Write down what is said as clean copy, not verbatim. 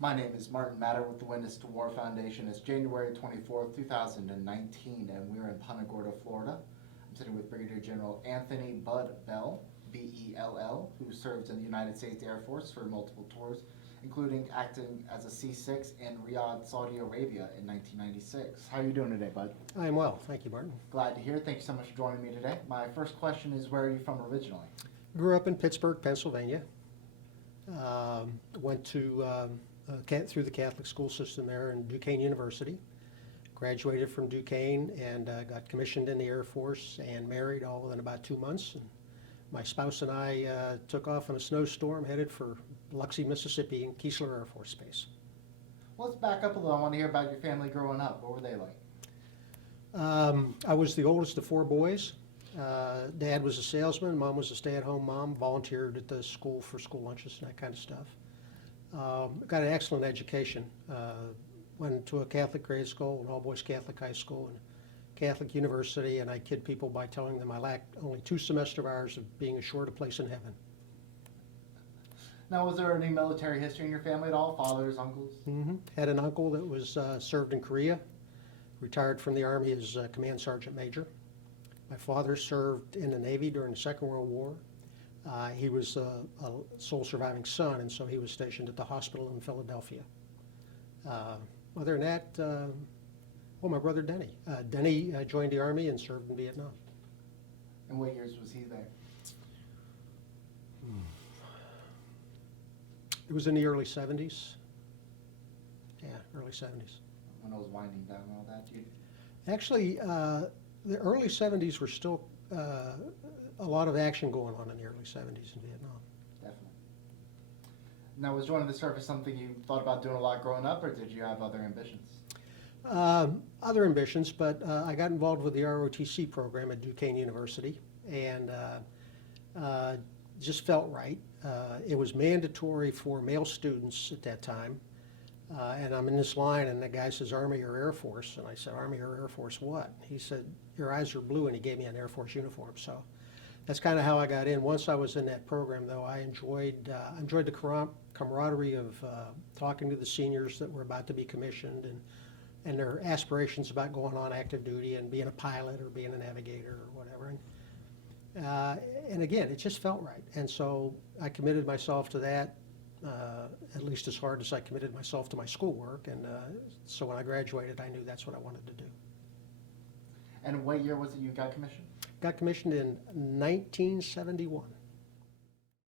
My name is Martin Matter with the Witness to War Foundation. It's January 24th, 2019, and we're in Punta Gorda, Florida. I'm sitting with Brigadier General Anthony Bud Bell, B-E-L-L, who served in the United States Air Force for multiple tours, including acting as a C-6 in Riyadh, Saudi Arabia in 1996. How are you doing today, Bud? I am well, thank you, Martin. Glad to hear. Thank you so much for joining me today. My first question is, where are you from originally? Grew up in Pittsburgh, Pennsylvania. Went to through the Catholic school system there in Duquesne University. Graduated from Duquesne and got commissioned in the Air Force and married all within about 2 months. And my spouse and I took off in a snowstorm, headed for Biloxi, Mississippi, and Keesler Air Force Base. Well, let's back up a little. I want to hear about your family growing up. What were they like? I was the oldest of 4 boys. Dad was a salesman, Mom was a stay-at-home mom, volunteered at the school for school lunches and that kind of stuff. Got an excellent education. Went to a Catholic grade school, an all-boys Catholic high school, and Catholic university, and I kid people by telling them I lacked only 2 semester hours of being assured a place in heaven. Now, was there any military history in your family at all? Fathers, uncles? Had an uncle that was served in Korea, retired from the Army as a command sergeant major. My father served in the Navy during the Second World War. He was a sole surviving son, and so he was stationed at the hospital in Philadelphia. Other than that, my brother Denny. Denny joined the Army and served in Vietnam. And what years was he there? It was in the early 70s. Yeah, early 70s. When I was winding down and all that? Actually, the early 70s were still a lot of action going on in the early 70s in Vietnam. Definitely. Now, was joining the service something you thought about doing a lot growing up, or did you have other ambitions? Other ambitions, but I got involved with the ROTC program at Duquesne University, and just felt right. It was mandatory for male students at that time, and I'm in this line, and the guy says, Army or Air Force? And I said, Army or Air Force what? He said, your eyes are blue, and he gave me an Air Force uniform. So that's kind of how I got in. Once I was in that program, though, I enjoyed the camaraderie of talking to the seniors that were about to be commissioned, and their aspirations about going on active duty and being a pilot or being a navigator or whatever. And again, it just felt right. And so I committed myself to that, at least as hard as I committed myself to my schoolwork. And so when I graduated, I knew that's what I wanted to do. And what year was it you got commissioned? Got commissioned in 1971.